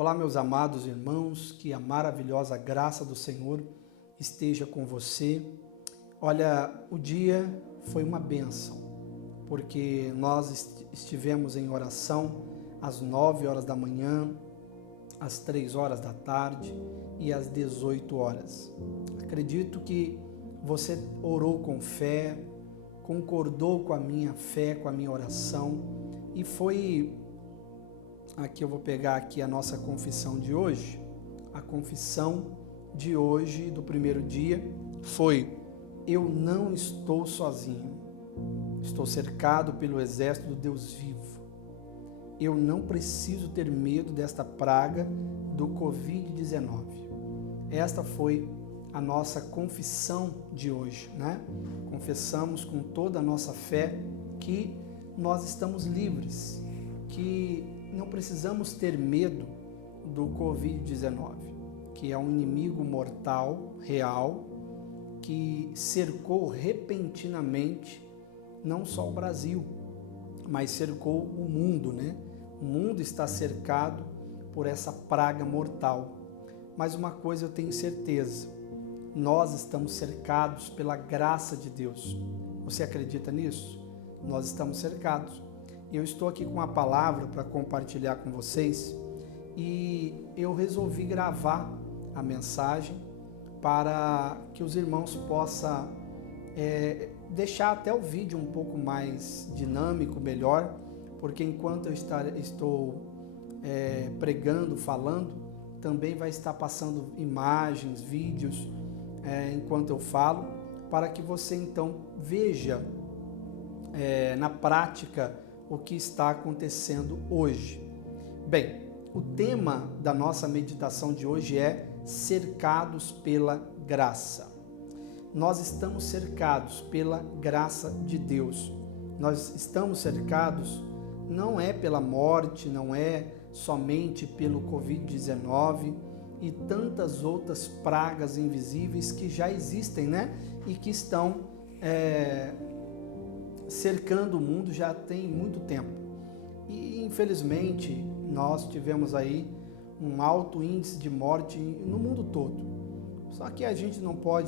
Olá, meus amados irmãos, que a maravilhosa graça do Senhor esteja com você. Olha, o dia foi uma bênção, porque nós estivemos em oração às 9 horas da manhã, às 3 horas da tarde e às 18 horas. Acredito que você orou com fé, concordou com a minha fé, com a minha oração, e foi... Aqui eu vou pegar aqui a nossa confissão de hoje. A confissão de hoje, do primeiro dia, foi: eu não estou sozinho. Estou cercado pelo exército do Deus vivo. Eu não preciso ter medo desta praga do Covid-19. Esta foi a nossa confissão de hoje, né? Confessamos com toda a nossa fé que nós estamos livres, que não precisamos ter medo do Covid-19, que é um inimigo mortal, real, que cercou repentinamente não só o Brasil, mas cercou o mundo, né? O mundo está cercado por essa praga mortal. Mas uma coisa eu tenho certeza: nós estamos cercados pela graça de Deus. Você acredita nisso? Nós estamos cercados. Eu estou aqui com uma palavra para compartilhar com vocês e eu resolvi gravar a mensagem para que os irmãos possam deixar até o vídeo um pouco mais dinâmico, melhor, porque enquanto eu estou pregando, falando, também vai estar passando imagens, vídeos, enquanto eu falo, para que você então veja na prática o que está acontecendo hoje. Bem, o tema da nossa meditação de hoje é cercados pela graça. Nós estamos cercados pela graça de Deus. Nós estamos cercados não é pela morte, não é somente pelo Covid-19 e tantas outras pragas invisíveis que já existem, né? E que estão cercando o mundo já tem muito tempo. E infelizmente nós tivemos aí um alto índice de morte no mundo todo. Só que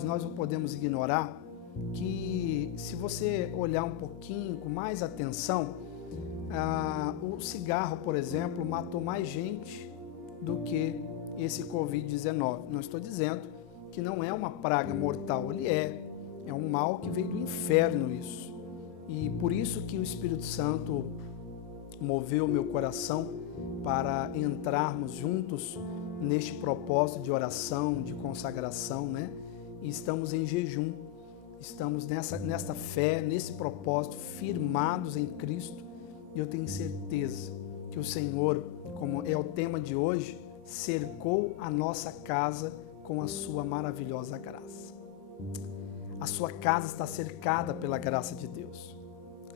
nós não podemos ignorar que, se você olhar um pouquinho com mais atenção, o cigarro, por exemplo, matou mais gente do que esse Covid-19. Não estou dizendo que não é uma praga mortal, ele é um mal que veio do inferno isso. E por isso que o Espírito Santo moveu o meu coração para entrarmos juntos neste propósito de oração, de consagração, né? E estamos em jejum, estamos nesta fé, nesse propósito, firmados em Cristo. E eu tenho certeza que o Senhor, como é o tema de hoje, cercou a nossa casa com a sua maravilhosa graça. A sua casa está cercada pela graça de Deus.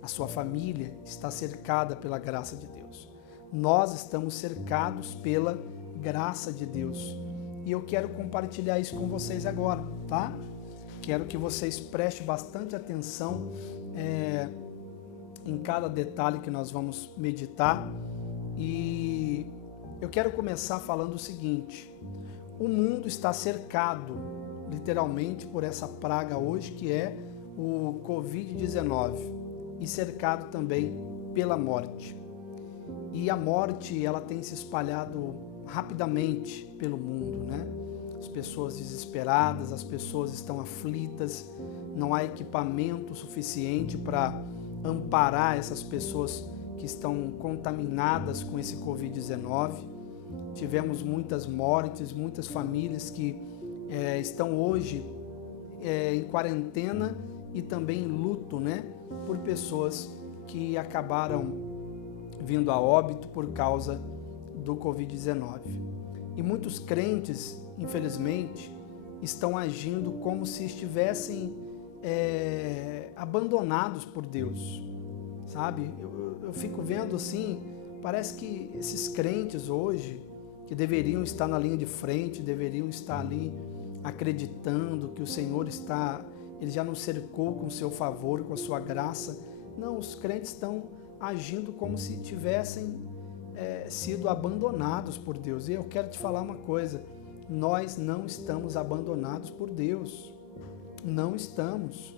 A sua família está cercada pela graça de Deus. Nós estamos cercados pela graça de Deus. E eu quero compartilhar isso com vocês agora, tá? Quero que vocês prestem bastante atenção em cada detalhe que nós vamos meditar. E eu quero começar falando o seguinte: o mundo está cercado literalmente por essa praga hoje, que é o Covid-19, e cercado também pela morte. E a morte, ela tem se espalhado rapidamente pelo mundo, né? As pessoas desesperadas, as pessoas estão aflitas, não há equipamento suficiente para amparar essas pessoas que estão contaminadas com esse Covid-19. Tivemos muitas mortes, muitas famílias que estão hoje em quarentena e também em luto, né? Por pessoas que acabaram vindo a óbito por causa do Covid-19. E muitos crentes, infelizmente, estão agindo como se estivessem abandonados por Deus, sabe? Eu fico vendo assim, parece que esses crentes hoje, que deveriam estar na linha de frente, deveriam estar ali acreditando que o Senhor Ele já nos cercou com o seu favor, com a sua graça. Não, os crentes estão agindo como se tivessem sido abandonados por Deus. E eu quero te falar uma coisa, nós não estamos abandonados por Deus, não estamos.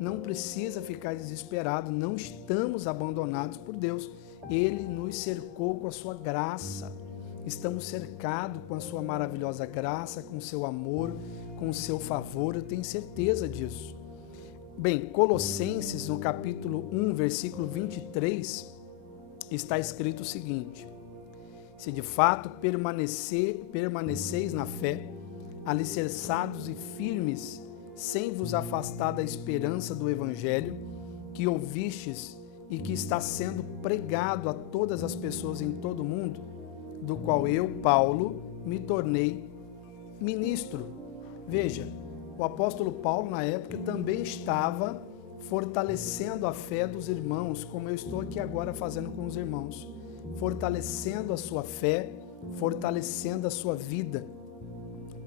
Não precisa ficar desesperado, não estamos abandonados por Deus. Ele nos cercou com a sua graça, estamos cercados com a sua maravilhosa graça, com o seu amor, com o seu favor, eu tenho certeza disso. Bem, Colossenses, no capítulo 1, versículo 23, está escrito o seguinte: se de fato permaneceis na fé, alicerçados e firmes, sem vos afastar da esperança do Evangelho, que ouvistes e que está sendo pregado a todas as pessoas em todo o mundo, do qual eu, Paulo, me tornei ministro. Veja, o apóstolo Paulo, na época, também estava fortalecendo a fé dos irmãos, como eu estou aqui agora fazendo com os irmãos, fortalecendo a sua fé, fortalecendo a sua vida,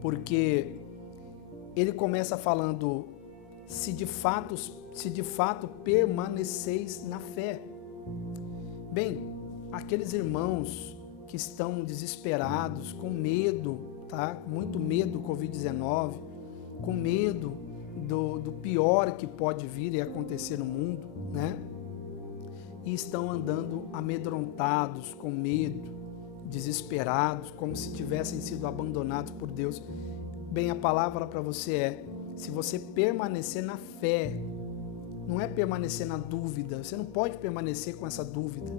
porque ele começa falando, se de fato permaneceis na fé. Bem, aqueles irmãos que estão desesperados, com medo, tá? Muito medo do Covid-19, com medo do pior que pode vir e acontecer no mundo, né? E estão andando amedrontados, com medo, desesperados, como se tivessem sido abandonados por Deus. Bem, a palavra para você é, se você permanecer na fé, não é permanecer na dúvida, você não pode permanecer com essa dúvida,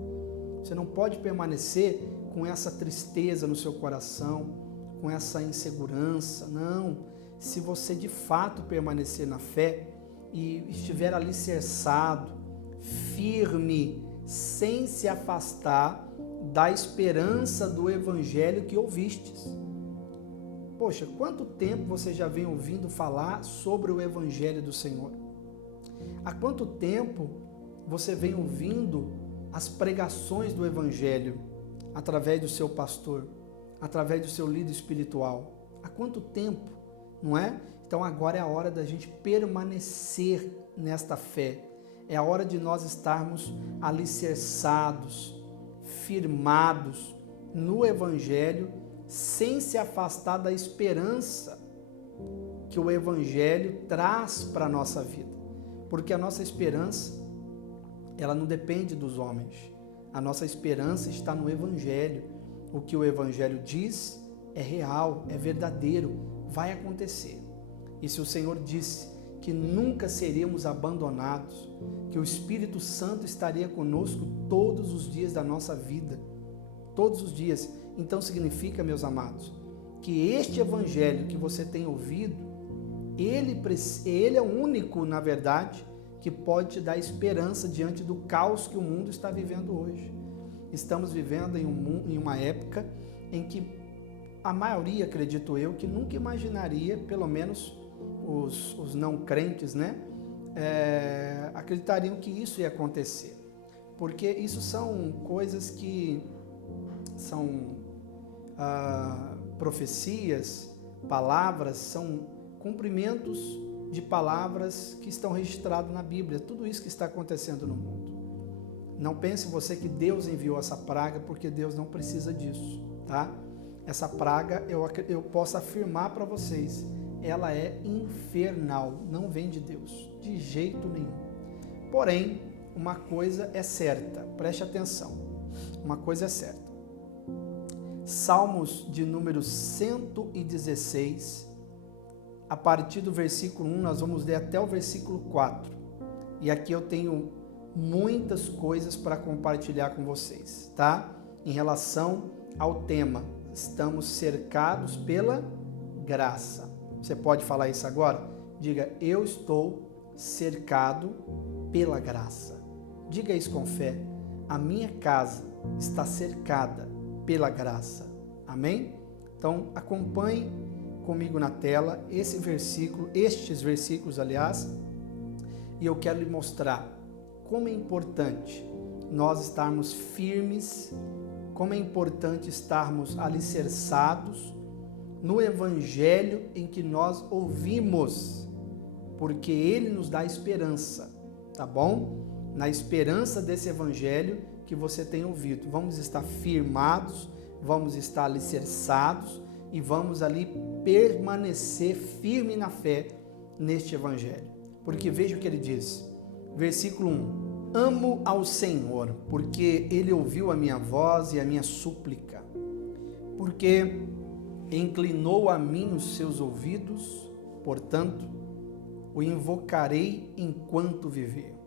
você não pode permanecer com essa tristeza no seu coração, com essa insegurança, não. Se você de fato permanecer na fé e estiver alicerçado, firme, sem se afastar da esperança do Evangelho que ouvistes. Poxa, quanto tempo você já vem ouvindo falar sobre o Evangelho do Senhor? Há quanto tempo você vem ouvindo as pregações do Evangelho através do seu pastor, através do seu líder espiritual? Há quanto tempo, não é? Então agora é a hora da gente permanecer nesta fé. É a hora de nós estarmos alicerçados, firmados no Evangelho, sem se afastar da esperança que o Evangelho traz para a nossa vida. Porque a nossa esperança, ela não depende dos homens. A nossa esperança está no Evangelho. O que o Evangelho diz é real, é verdadeiro, vai acontecer. E se o Senhor disse que nunca seríamos abandonados, que o Espírito Santo estaria conosco todos os dias da nossa vida, todos os dias, então significa, meus amados, que este Evangelho que você tem ouvido, ele é o único, na verdade, que pode te dar esperança diante do caos que o mundo está vivendo hoje. Estamos vivendo em uma época em que a maioria, acredito eu, que nunca imaginaria, pelo menos os não crentes, né, acreditariam que isso ia acontecer. Porque isso são coisas que são profecias, palavras, são cumprimentos de palavras que estão registradas na Bíblia. Tudo isso que está acontecendo no mundo. Não pense você que Deus enviou essa praga, porque Deus não precisa disso, tá? Essa praga, eu posso afirmar para vocês, ela é infernal, não vem de Deus, de jeito nenhum. Porém, uma coisa é certa, preste atenção, uma coisa é certa. Salmos de número 116, a partir do versículo 1, nós vamos ler até o versículo 4. E aqui eu tenho muitas coisas para compartilhar com vocês, tá? Em relação ao tema, estamos cercados pela graça. Você pode falar isso agora? Diga, eu estou cercado pela graça. Diga isso com fé. A minha casa está cercada pela graça. Amém? Então, acompanhe comigo na tela estes versículos, aliás, e eu quero lhe mostrar como é importante nós estarmos firmes, como é importante estarmos alicerçados no Evangelho em que nós ouvimos, porque ele nos dá esperança, tá bom? Na esperança desse Evangelho que você tem ouvido. Vamos estar firmados, vamos estar alicerçados e vamos ali permanecer firme na fé neste evangelho. Porque veja o que ele diz, versículo 1. Amo ao Senhor, porque Ele ouviu a minha voz e a minha súplica, porque inclinou a mim os seus ouvidos, portanto, o invocarei enquanto viver.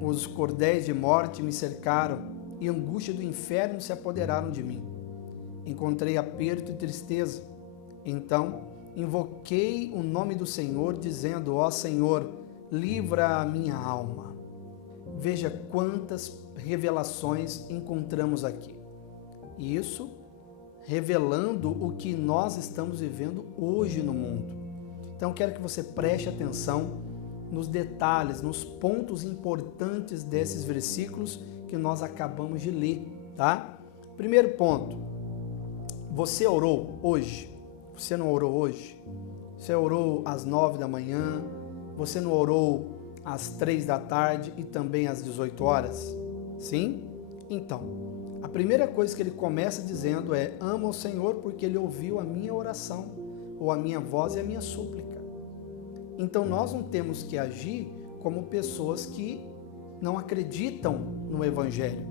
Os cordéis de morte me cercaram e a angústia do inferno se apoderaram de mim. Encontrei aperto e tristeza. Então, invoquei o nome do Senhor, dizendo: ó Senhor, livra a minha alma. Veja quantas revelações encontramos aqui. Isso revelando o que nós estamos vivendo hoje no mundo. Então, quero que você preste atenção nos detalhes, nos pontos importantes desses versículos que nós acabamos de ler, tá? Primeiro ponto, você orou hoje? Você não orou hoje? Você orou às 9 da manhã? Você não orou às 3 da tarde e também às 18 horas? Sim? Então, a primeira coisa que ele começa dizendo é: amo ao Senhor porque Ele ouviu a minha oração, ou a minha voz e a minha súplica. Então, nós não temos que agir como pessoas que não acreditam no Evangelho.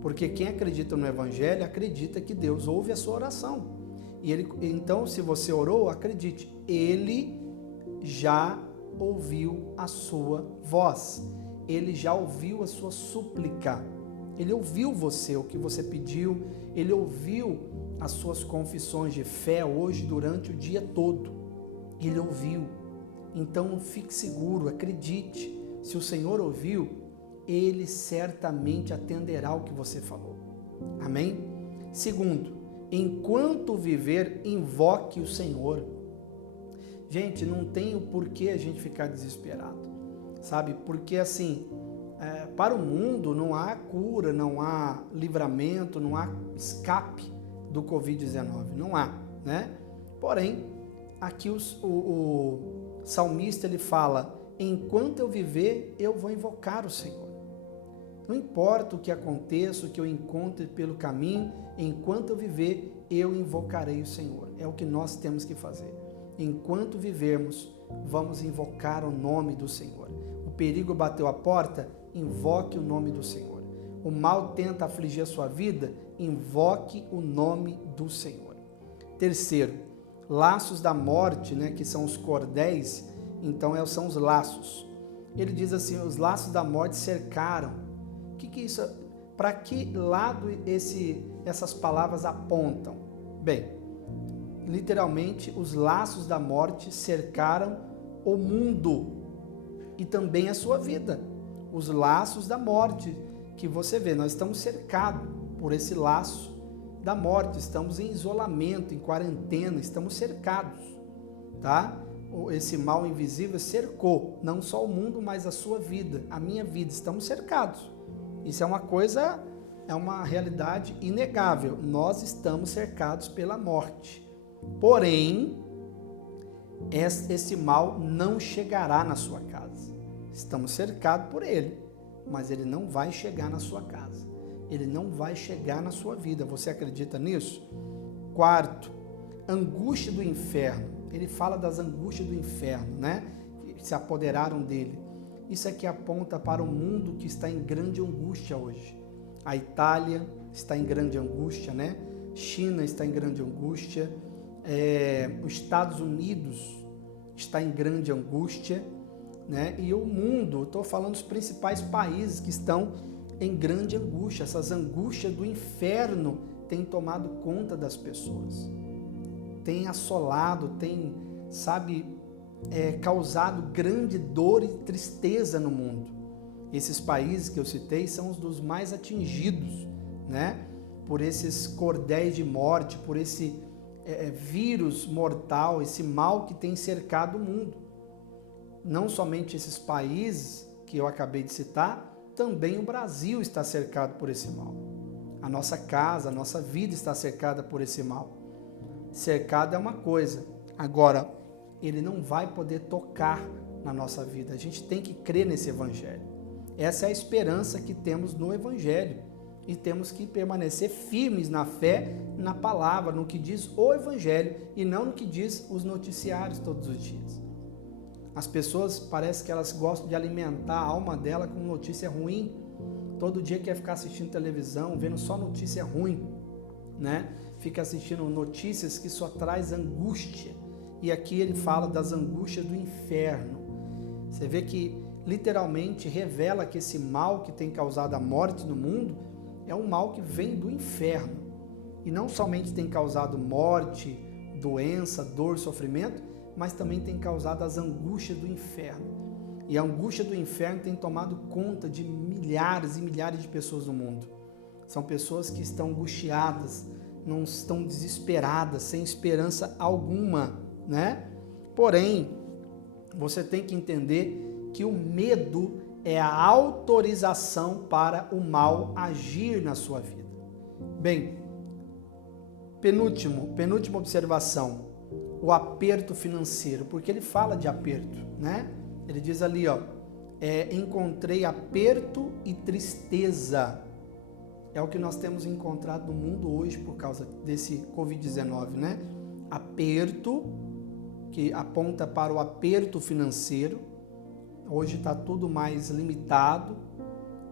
Porque quem acredita no Evangelho acredita que Deus ouve a sua oração. Então, se você orou, acredite, Ele já ouviu a sua voz. Ele já ouviu a sua súplica. Ele ouviu você, o que você pediu. Ele ouviu as suas confissões de fé hoje durante o dia todo. Ele ouviu. Então, fique seguro, acredite. Se o Senhor ouviu, Ele certamente atenderá o que você falou. Amém? Segundo, enquanto viver, invoque o Senhor. Gente, não tem o porquê a gente ficar desesperado, sabe? Porque assim, para o mundo não há cura, não há livramento, não há escape do Covid-19, não há, né? Porém, aqui o salmista ele fala: enquanto eu viver, eu vou invocar o Senhor. Não importa o que aconteça, o que eu encontre pelo caminho, enquanto eu viver, eu invocarei o Senhor. É o que nós temos que fazer. Enquanto vivermos, vamos invocar o nome do Senhor. O perigo bateu a porta, invoque o nome do Senhor. O mal tenta afligir a sua vida, invoque o nome do Senhor. Terceiro, laços da morte, né, que são os cordéis, então são os laços. Ele diz assim: os laços da morte cercaram. O que é isso? Para que lado essas palavras apontam? Bem, literalmente, os laços da morte cercaram o mundo e também a sua vida. Os laços da morte que você vê, nós estamos cercados por esse laço da morte, estamos em isolamento, em quarentena, estamos cercados, tá? Esse mal invisível cercou não só o mundo, mas a sua vida, a minha vida, estamos cercados. Isso é uma coisa, é uma realidade inegável. Nós estamos cercados pela morte. Porém, esse mal não chegará na sua casa. Estamos cercados por ele, mas ele não vai chegar na sua casa. Ele não vai chegar na sua vida. Você acredita nisso? Quarto, angústia do inferno. Ele fala das angústias do inferno, né? Que se apoderaram dele. Isso aqui aponta para o mundo que está em grande angústia hoje. A Itália está em grande angústia, né? China está em grande angústia. Os Estados Unidos está em grande angústia, né? E o mundo, estou falando dos principais países que estão em grande angústia. Essas angústias do inferno têm tomado conta das pessoas, têm assolado, têm, causado grande dor e tristeza no mundo. Esses países que eu citei são os dos mais atingidos, né? Por esses cordéis de morte, por esse vírus mortal, esse mal que tem cercado o mundo. Não somente esses países que eu acabei de citar, também o Brasil está cercado por esse mal. A nossa casa, a nossa vida está cercada por esse mal. Cercado é uma coisa, agora ele não vai poder tocar na nossa vida. A gente tem que crer nesse evangelho. Essa é a esperança que temos no Evangelho. E temos que permanecer firmes na fé, na palavra, no que diz o Evangelho e não no que diz os noticiários todos os dias. As pessoas, parece que elas gostam de alimentar a alma dela com notícia ruim. Todo dia quer ficar assistindo televisão, vendo só notícia ruim, né? Fica assistindo notícias que só traz angústia. E aqui ele fala das angústias do inferno. Você vê que literalmente revela que esse mal que tem causado a morte no mundo é um mal que vem do inferno. E não somente tem causado morte, doença, dor, sofrimento, mas também tem causado as angústias do inferno. E a angústia do inferno tem tomado conta de milhares e milhares de pessoas no mundo. São pessoas que estão angustiadas, não estão desesperadas, sem esperança alguma, né? Porém, você tem que entender que o medo é a autorização para o mal agir na sua vida. Bem, penúltima observação, o aperto financeiro, porque ele fala de aperto, né? Ele diz ali, encontrei aperto e tristeza. É o que nós temos encontrado no mundo hoje por causa desse Covid-19, né? Aperto, que aponta para o aperto financeiro. Hoje está tudo mais limitado,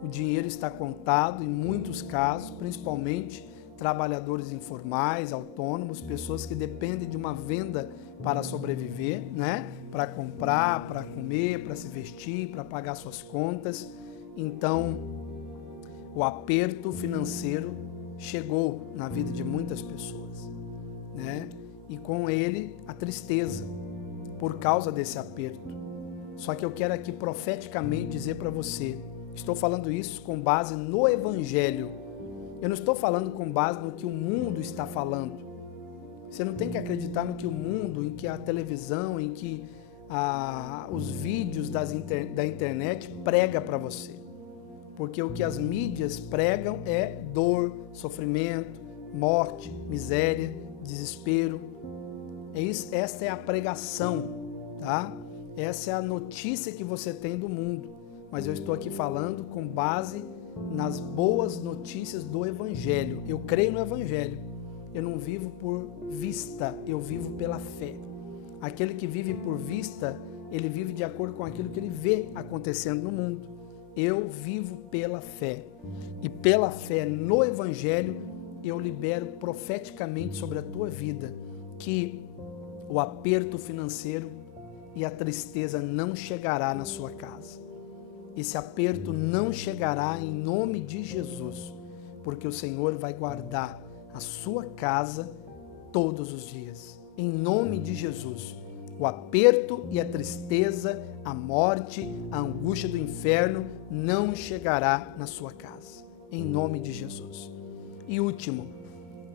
o dinheiro está contado em muitos casos, principalmente trabalhadores informais, autônomos, pessoas que dependem de uma venda para sobreviver, né? Para comprar, para comer, para se vestir, para pagar suas contas. Então, o aperto financeiro chegou na vida de muitas pessoas, né? E com ele a tristeza, por causa desse aperto. Só que eu quero aqui profeticamente dizer para você, estou falando isso com base no Evangelho. Eu não estou falando com base no que o mundo está falando. Você não tem que acreditar no que o mundo, em que a televisão, em que os vídeos da internet prega para você. Porque o que as mídias pregam é dor, sofrimento, morte, miséria, desespero. Esta é a pregação, tá? Essa é a notícia que você tem do mundo, mas eu estou aqui falando com base nas boas notícias do Evangelho. Eu creio no Evangelho, eu não vivo por vista, eu vivo pela fé. Aquele que vive por vista, ele vive de acordo com aquilo que ele vê acontecendo no mundo. Eu vivo pela fé, e pela fé no Evangelho, eu libero profeticamente sobre a tua vida, que o aperto financeiro e a tristeza não chegará na sua casa. Esse aperto não chegará em nome de Jesus, porque o Senhor vai guardar a sua casa todos os dias. Em nome de Jesus, o aperto e a tristeza, a morte, a angústia do inferno não chegará na sua casa. Em nome de Jesus. E último,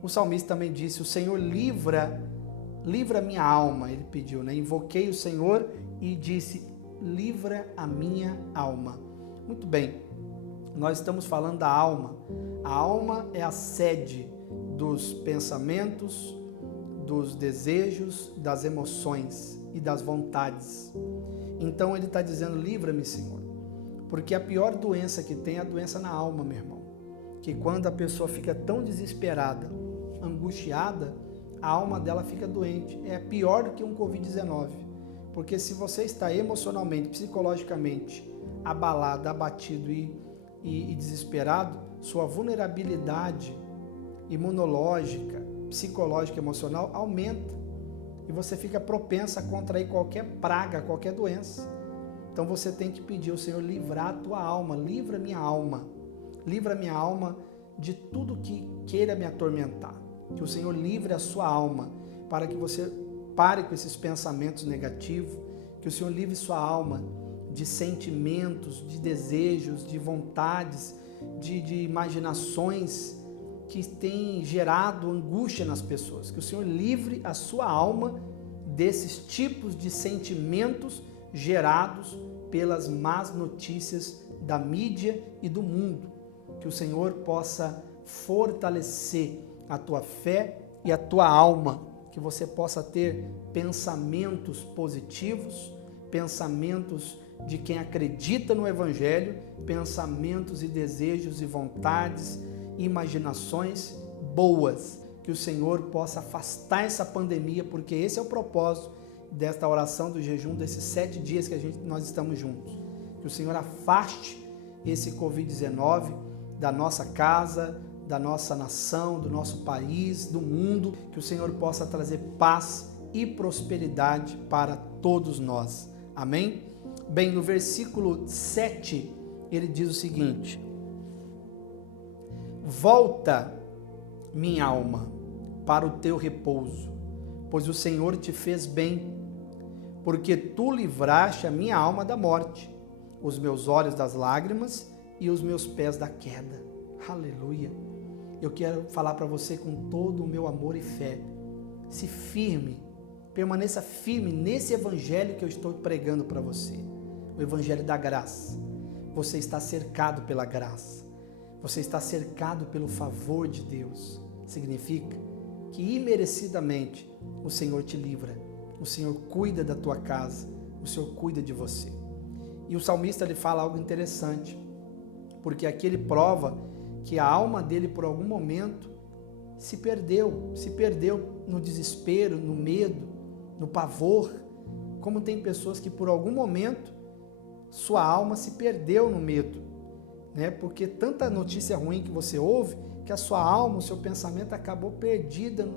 o salmista também disse, o Senhor livra minha alma, ele pediu, né? Invoquei o Senhor e disse, livra a minha alma. Muito bem, nós estamos falando da alma. A alma é a sede dos pensamentos, dos desejos, das emoções e das vontades. Então ele está dizendo, livra-me, Senhor. Porque a pior doença que tem é a doença na alma, meu irmão. Que quando a pessoa fica tão desesperada, angustiada, a alma dela fica doente. É pior do que um Covid-19. Porque se você está emocionalmente, psicologicamente abalado, abatido e desesperado, sua vulnerabilidade imunológica, psicológica, emocional aumenta. E você fica propensa a contrair qualquer praga, qualquer doença. Então você tem que pedir ao Senhor livrar a tua alma. Livra minha alma. Livra minha alma de tudo que queira me atormentar. Que o Senhor livre a sua alma, para que você pare com esses pensamentos negativos, que o Senhor livre sua alma de sentimentos, de desejos, de vontades, de imaginações que têm gerado angústia nas pessoas. Que o Senhor livre a sua alma desses tipos de sentimentos gerados pelas más notícias da mídia e do mundo. Que o Senhor possa fortalecer a tua fé e a tua alma, que você possa ter pensamentos positivos, pensamentos de quem acredita no Evangelho, pensamentos e desejos e vontades e imaginações boas. Que o Senhor possa afastar essa pandemia, porque esse é o propósito desta oração do jejum, desses 7 dias que nós estamos juntos. Que o Senhor afaste esse Covid-19 da nossa casa, da nossa nação, do nosso país, do mundo. Que o Senhor possa trazer paz e prosperidade para todos nós. Amém? Bem, no versículo 7, ele diz o seguinte: volta, minha alma, para o teu repouso, pois o Senhor te fez bem, porque tu livraste a minha alma da morte, os meus olhos das lágrimas e os meus pés da queda. Aleluia! Eu quero falar para você com todo o meu amor e fé. Se firme, permaneça firme nesse evangelho que eu estou pregando para você. O evangelho da graça. Você está cercado pela graça. Você está cercado pelo favor de Deus. Significa que imerecidamente o Senhor te livra. O Senhor cuida da tua casa. O Senhor cuida de você. E o salmista ele fala algo interessante. Porque aqui ele prova que a alma dele por algum momento se perdeu no desespero, no medo, no pavor. Como tem pessoas que por algum momento sua alma se perdeu no medo, né? Porque tanta notícia ruim que você ouve, que a sua alma, o seu pensamento acabou perdida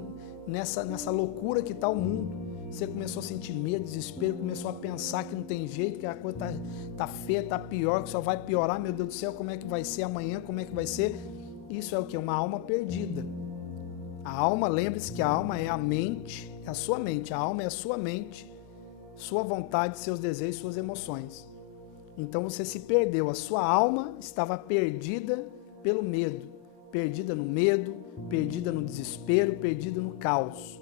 nessa loucura que está o mundo. Você começou a sentir medo, desespero, começou a pensar que não tem jeito, que a coisa tá feia, tá pior, que só vai piorar, meu Deus do céu, como é que vai ser amanhã, como é que vai ser? Isso é o que? Uma alma perdida. A alma, lembre-se que a alma é a mente, é a sua mente, a alma é a sua mente, sua vontade, seus desejos, suas emoções. Então você se perdeu, a sua alma estava perdida pelo medo, perdida no medo, perdida no desespero, perdida no caos.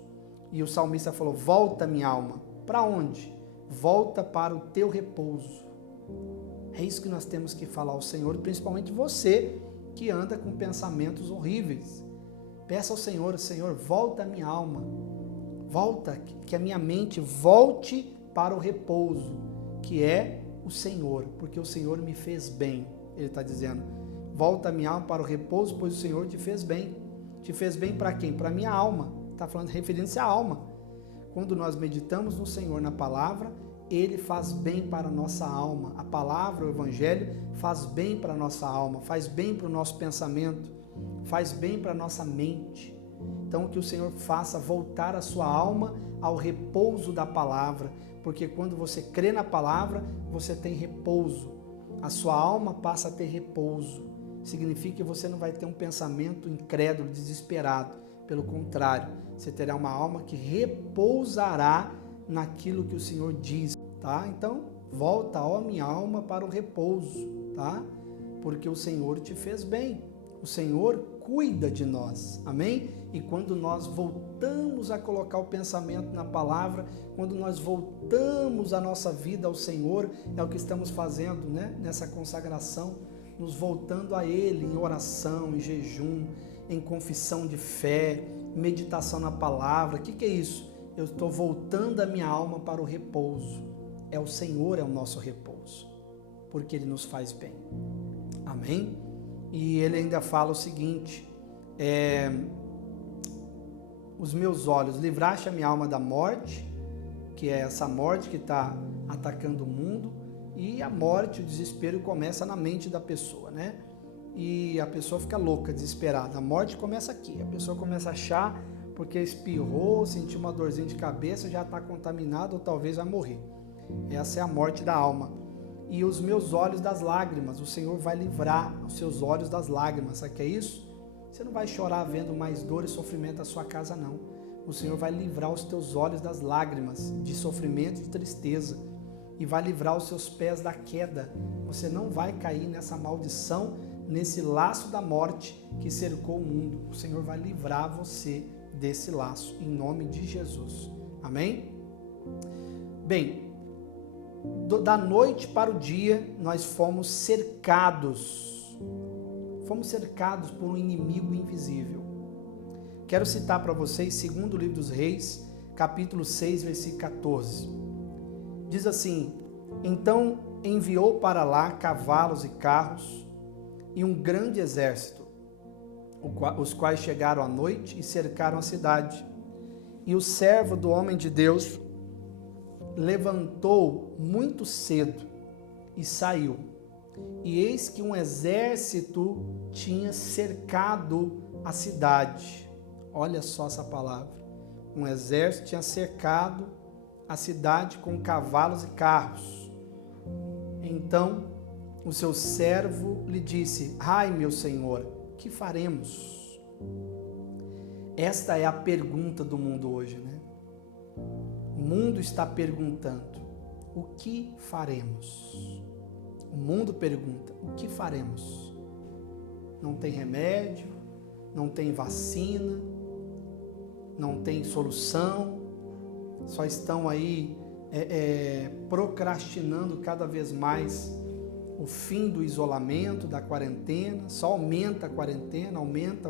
E o salmista falou: volta, minha alma. Para onde? Volta para o teu repouso. É isso que nós temos que falar ao Senhor, principalmente você que anda com pensamentos horríveis. Peça ao Senhor: Senhor, volta a minha alma. Volta, que a minha mente volte para o repouso, que é o Senhor, porque o Senhor me fez bem. Ele está dizendo: volta a minha alma para o repouso, pois o Senhor te fez bem. Te fez bem para quem? Para a minha alma. Está falando, referindo-se à alma. Quando nós meditamos no Senhor, na palavra, Ele faz bem para a nossa alma. A palavra, o Evangelho, faz bem para a nossa alma, faz bem para o nosso pensamento, faz bem para a nossa mente. Então, que o Senhor faça voltar a sua alma ao repouso da palavra, porque quando você crê na palavra, você tem repouso. A sua alma passa a ter repouso. Significa que você não vai ter um pensamento incrédulo, desesperado. Pelo contrário, você terá uma alma que repousará naquilo que o Senhor diz, tá? Então, volta, ó minha alma, para o repouso, tá? Porque o Senhor te fez bem. O Senhor cuida de nós, amém? E quando nós voltamos a colocar o pensamento na palavra, quando nós voltamos a nossa vida ao Senhor, é o que estamos fazendo, né? Nessa consagração, nos voltando a Ele em oração, em jejum, em confissão de fé, meditação na palavra. O que é isso? Eu estou voltando a minha alma para o repouso. É o Senhor, é o nosso repouso, porque Ele nos faz bem. Amém? E ele ainda fala o seguinte: os meus olhos, livraste a minha alma da morte, que é essa morte que está atacando o mundo, e a morte, o desespero começa na mente da pessoa, né? E a pessoa fica louca, desesperada. A morte começa aqui, a pessoa começa a achar, porque espirrou, sentiu uma dorzinha de cabeça, já está contaminado ou talvez vai morrer. Essa é a morte da alma. E os meus olhos das lágrimas, o Senhor vai livrar os seus olhos das lágrimas. Sabe o que é isso? Você não vai chorar vendo mais dor e sofrimento na sua casa, não. O Senhor vai livrar os teus olhos das lágrimas, de sofrimento e de tristeza. E vai livrar os seus pés da queda. Você não vai cair nessa maldição, nesse laço da morte que cercou o mundo. O Senhor vai livrar você desse laço, em nome de Jesus. Amém? Bem, da noite para o dia, nós fomos cercados por um inimigo invisível. Quero citar para vocês, segundo o livro dos Reis, capítulo 6, versículo 14. Diz assim: então enviou para lá cavalos e carros e um grande exército, os quais chegaram à noite e cercaram a cidade. E o servo do homem de Deus levantou muito cedo e saiu. E eis que um exército tinha cercado a cidade. Olha só essa palavra. Um exército tinha cercado a cidade com cavalos e carros. Então o seu servo lhe disse: ai, meu senhor, que faremos? Esta é a pergunta do mundo hoje, né? O mundo está perguntando: o que faremos? O mundo pergunta: o que faremos? Não tem remédio, não tem vacina, não tem solução, só estão aí procrastinando cada vez mais o fim do isolamento, da quarentena. Só aumenta a quarentena, aumenta.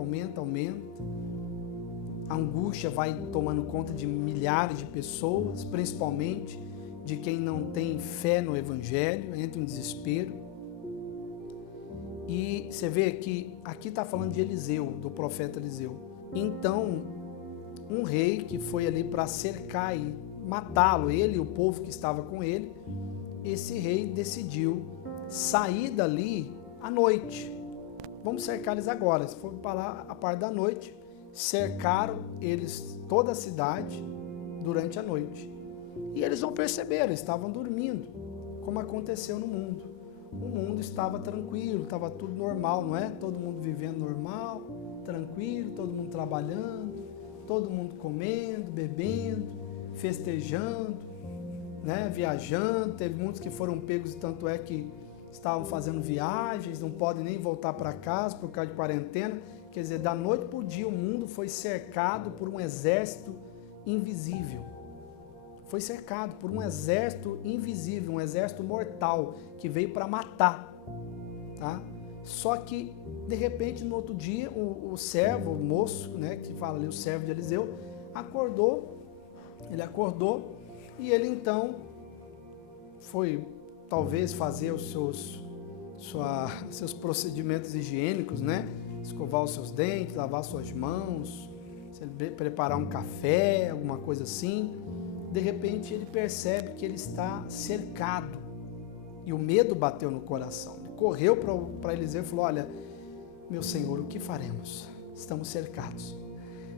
A angústia vai tomando conta de milhares de pessoas, principalmente de quem não tem fé no Evangelho, entra em desespero. E você vê que aqui está falando de Eliseu, do profeta Eliseu. Então, um rei que foi ali para cercar e matá-lo, ele e o povo que estava com ele, esse rei decidiu sair dali à noite. Vamos cercar eles agora. Se for para lá a parte da noite, cercaram eles toda a cidade durante a noite. E eles não perceberam, estavam dormindo, como aconteceu no mundo. O mundo estava tranquilo, estava tudo normal, não é? Todo mundo vivendo normal, tranquilo, todo mundo trabalhando, todo mundo comendo, bebendo, festejando, né? Viajando. Teve muitos que foram pegos, tanto é que estavam fazendo viagens, não podem nem voltar para casa por causa de quarentena. Quer dizer, da noite para o dia o mundo foi cercado por um exército invisível. Foi cercado por um exército invisível, um exército mortal que veio para matar, tá? Só que, de repente, no outro dia, o servo, o moço, né, que fala ali, o servo de Eliseu, ele acordou e ele então foi talvez fazer os seus procedimentos higiênicos, né? Escovar os seus dentes, lavar suas mãos, preparar um café, alguma coisa assim. De repente ele percebe que ele está cercado e o medo bateu no coração. Ele correu para Eliseu e falou: olha, meu senhor, o que faremos? Estamos cercados,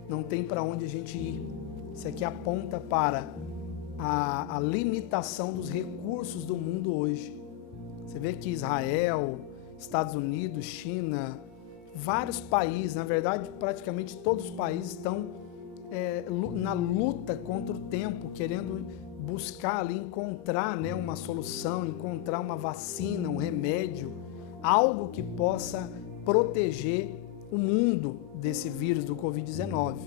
não tem para onde a gente ir. Isso aqui aponta para a limitação dos recursos do mundo hoje. Você vê que Israel, Estados Unidos, China, vários países, na verdade praticamente todos os países estão na luta contra o tempo, querendo buscar ali, encontrar, né, uma solução, encontrar uma vacina, um remédio, algo que possa proteger o mundo desse vírus do Covid-19,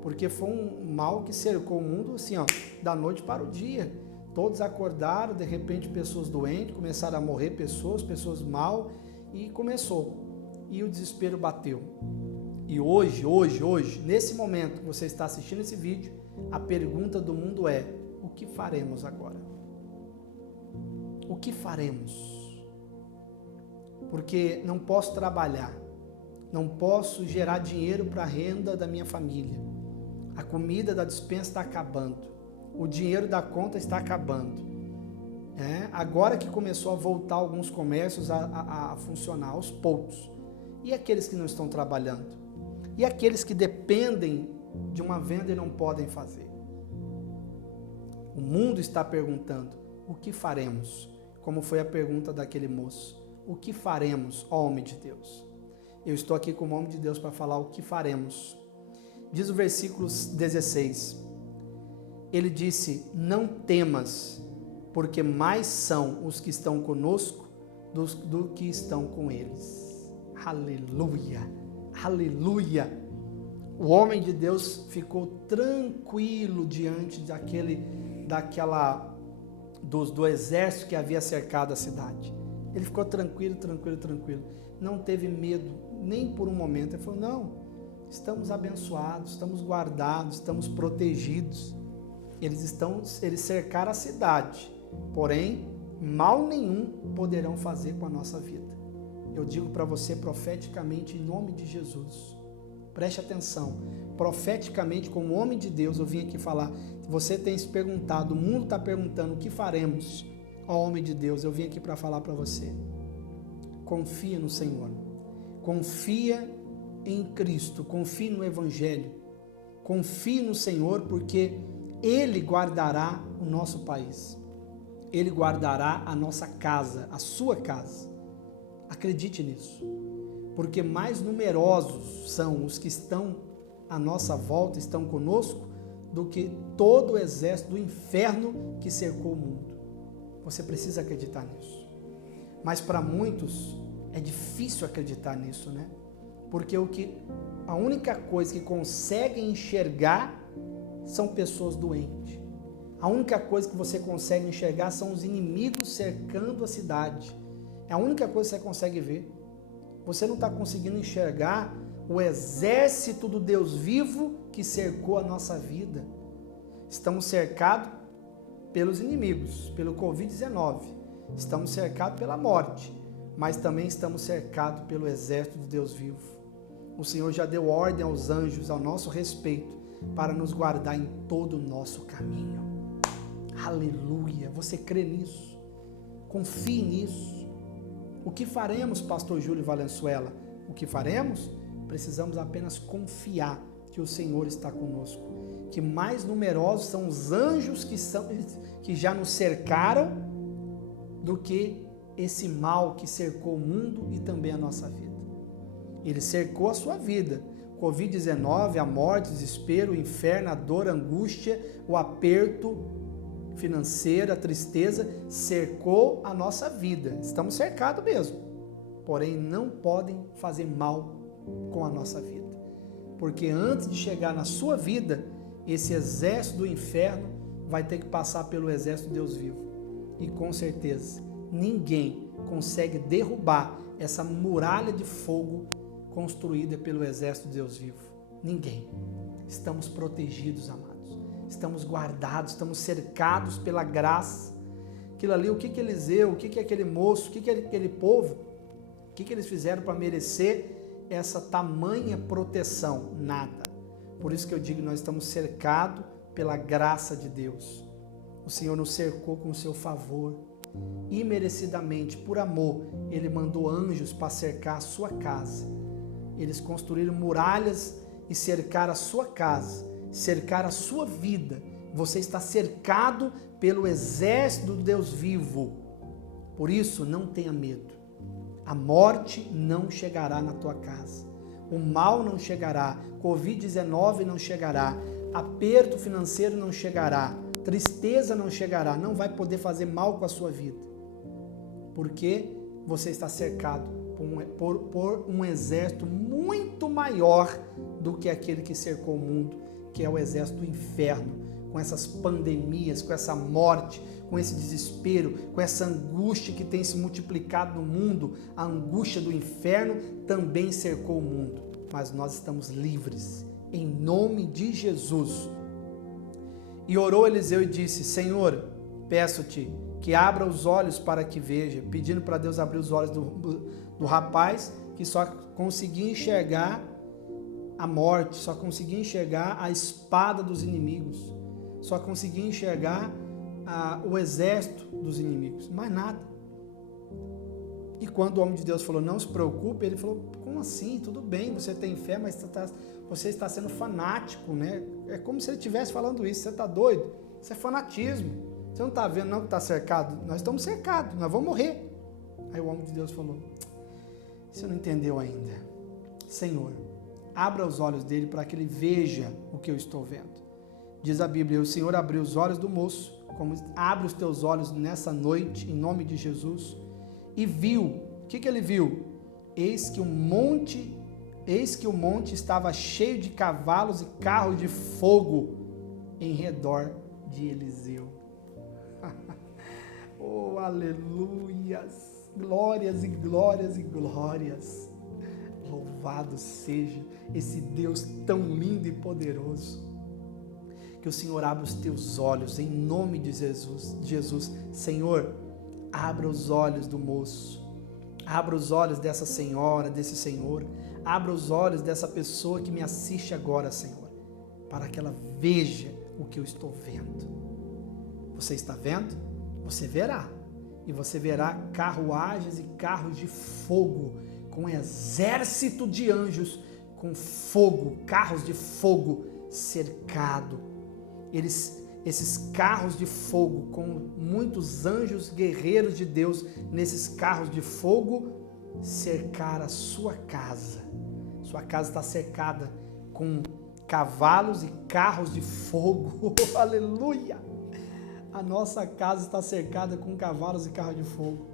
porque foi um mal que cercou o mundo assim, ó, da noite para o dia. Todos acordaram, de repente pessoas doentes, começaram a morrer pessoas mal, e começou, e o desespero bateu. E hoje, nesse momento que você está assistindo esse vídeo, a pergunta do mundo é: o que faremos agora? O que faremos? Porque não posso trabalhar, não posso gerar dinheiro para a renda da minha família. A comida da despensa está acabando, o dinheiro da conta está acabando. Agora que começou a voltar alguns comércios a funcionar aos poucos. E aqueles que não estão trabalhando? E aqueles que dependem de uma venda e não podem fazer? O mundo está perguntando: o que faremos? Como foi a pergunta daquele moço: o que faremos, ó homem de Deus? Eu estou aqui como homem de Deus para falar o que faremos. Diz o versículo 16, ele disse: não temas, porque mais são os que estão conosco do que estão com eles. Aleluia! Aleluia! O homem de Deus ficou tranquilo diante do exército que havia cercado a cidade. Ele ficou tranquilo. Não teve medo nem por um momento. Ele falou: não, estamos abençoados, estamos guardados, estamos protegidos. Eles cercaram a cidade, porém mal nenhum poderão fazer com a nossa vida. Eu digo para você profeticamente em nome de Jesus. Preste atenção, profeticamente como homem de Deus eu vim aqui falar. Você tem se perguntado, o mundo está perguntando o que faremos. Ó homem de Deus, eu vim aqui para falar para você. Confia no Senhor, confia em Cristo, confie no Evangelho, confie no Senhor, porque Ele guardará o nosso país, Ele guardará a nossa casa, a sua casa. Acredite nisso, porque mais numerosos são os que estão à nossa volta, estão conosco, do que todo o exército do inferno que cercou o mundo. Você precisa acreditar nisso. Mas para muitos é difícil acreditar nisso, né? Porque a única coisa que conseguem enxergar são pessoas doentes. A única coisa que você consegue enxergar são os inimigos cercando a cidade. É a única coisa que você consegue ver. Você não está conseguindo enxergar o exército do Deus vivo que cercou a nossa vida. Estamos cercados pelos inimigos, pelo Covid-19. Estamos cercados pela morte, mas também estamos cercados pelo exército do Deus vivo. O Senhor já deu ordem aos anjos ao nosso respeito para nos guardar em todo o nosso caminho. Aleluia! Você crê nisso? Confie nisso. O que faremos, pastor Júlio Valenzuela? O que faremos? Precisamos apenas confiar que o Senhor está conosco. Que mais numerosos são os anjos que já nos cercaram do que esse mal que cercou o mundo e também a nossa vida. Ele cercou a sua vida. Covid-19, a morte, o desespero, o inferno, a dor, a angústia, o aperto financeiro, a tristeza, cercou a nossa vida. Estamos cercados mesmo. Porém, não podem fazer mal com a nossa vida. Porque antes de chegar na sua vida, esse exército do inferno vai ter que passar pelo exército de Deus vivo. E com certeza, ninguém consegue derrubar essa muralha de fogo construída pelo exército de Deus vivo. Ninguém. Estamos protegidos, amados. Estamos guardados, estamos cercados pela graça. Aquilo ali, o que Eliseu, o que aquele moço, o que aquele povo, o que eles fizeram para merecer essa tamanha proteção? Nada. Por isso que eu digo, nós estamos cercados pela graça de Deus. O Senhor nos cercou com o seu favor. Imerecidamente, por amor, Ele mandou anjos para cercar a sua casa. Eles construíram muralhas e cercaram a sua casa, cercaram a sua vida. Você está cercado pelo exército do Deus vivo. Por isso, não tenha medo. A morte não chegará na tua casa. O mal não chegará. Covid-19 não chegará. Aperto financeiro não chegará. Tristeza não chegará. Não vai poder fazer mal com a sua vida. Porque você está cercado por um exército muito maior do que aquele que cercou o mundo, que é o exército do inferno, com essas pandemias, com essa morte, com esse desespero, com essa angústia que tem se multiplicado no mundo. A angústia do inferno também cercou o mundo, mas nós estamos livres, em nome de Jesus. E orou Eliseu e disse: Senhor, peço-te que abra os olhos para que veja, pedindo para Deus abrir os olhos do rapaz, que só conseguia enxergar a morte, só conseguia enxergar a espada dos inimigos, só conseguia enxergar o exército dos inimigos, mais nada. E quando o homem de Deus falou, não se preocupe, ele falou, como assim? Tudo bem, você tem fé, mas você está sendo fanático, né? É como se ele estivesse falando isso, você está doido? Isso é fanatismo. Você não está vendo não que está cercado? Nós estamos cercados, nós vamos morrer. Aí o homem de Deus falou, você não entendeu ainda. Senhor, abra os olhos dele para que ele veja o que eu estou vendo. Diz a Bíblia, o Senhor abriu os olhos do moço, como abre os teus olhos nessa noite, em nome de Jesus, e viu. O que ele viu? Eis que o monte estava cheio de cavalos e carros de fogo em redor de Eliseu. Oh, aleluias! Glórias e glórias e glórias! Louvado seja esse Deus tão lindo e poderoso. Que o Senhor abra os teus olhos em nome de Jesus. Senhor, abra os olhos do moço, abra os olhos dessa senhora, desse senhor, abra os olhos dessa pessoa que me assiste agora, Senhor, para que ela veja o que eu estou vendo. Você está vendo? Você verá. E você verá carruagens e carros de fogo, com um exército de anjos, com fogo, carros de fogo cercado. Esses carros de fogo, com muitos anjos guerreiros de Deus, nesses carros de fogo, cercar a sua casa. Sua casa está cercada com cavalos e carros de fogo. Aleluia! A nossa casa está cercada com cavalos e carros de fogo,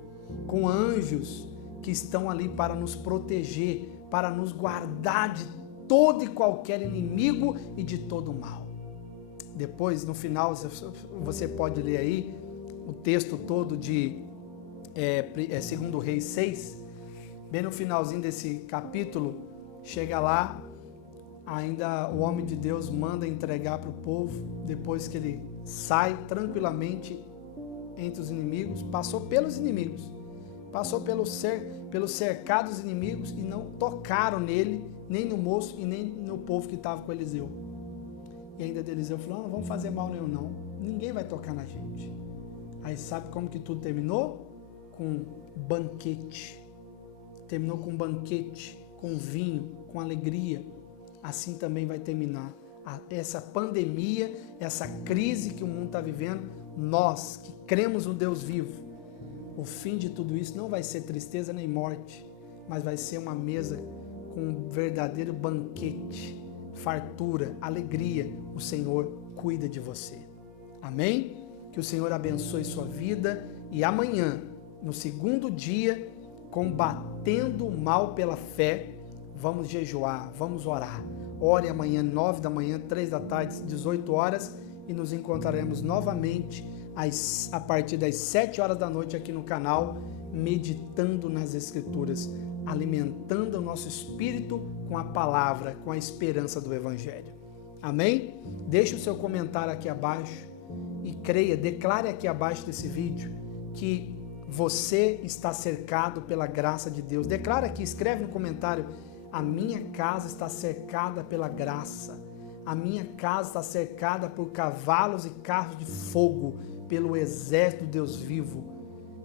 com anjos que estão ali para nos proteger, para nos guardar de todo e qualquer inimigo e de todo o mal. Depois, no final, você pode ler aí o texto todo de 2 Reis 6, bem no finalzinho desse capítulo, chega lá, ainda o homem de Deus manda entregar para o povo, depois que ele sai tranquilamente entre os inimigos, passou pelos inimigos, passou pelos cercados inimigos e não tocaram nele, nem no moço e nem no povo que estava com Eliseu. E ainda Eliseu falou, não vamos fazer mal nenhum não, ninguém vai tocar na gente. Aí sabe como que tudo terminou? Com banquete. Terminou com banquete, com vinho, com alegria. Assim também vai terminar essa pandemia, essa crise que o mundo está vivendo. Nós que cremos no Deus vivo, o fim de tudo isso não vai ser tristeza nem morte, mas vai ser uma mesa com um verdadeiro banquete, fartura, alegria. O Senhor cuida de você. Amém? Que o Senhor abençoe sua vida e amanhã, no segundo dia, combatendo o mal pela fé, vamos jejuar, vamos orar. Ore amanhã, 9 da manhã, 3 da tarde, 18 horas e nos encontraremos novamente a partir das 7 horas da noite aqui no canal, meditando nas Escrituras, alimentando o nosso espírito com a palavra, com a esperança do Evangelho. Amém? Deixe o seu comentário aqui abaixo e creia, declare aqui abaixo desse vídeo que você está cercado pela graça de Deus. Declara aqui, escreve no comentário, a minha casa está cercada pela graça. A minha casa está cercada por cavalos e carros de fogo, pelo exército do Deus vivo.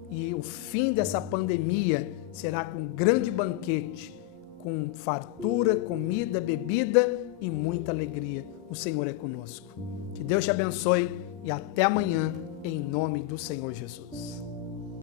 E o fim dessa pandemia será com um grande banquete, com fartura, comida, bebida e muita alegria. O Senhor é conosco. Que Deus te abençoe e até amanhã, em nome do Senhor Jesus.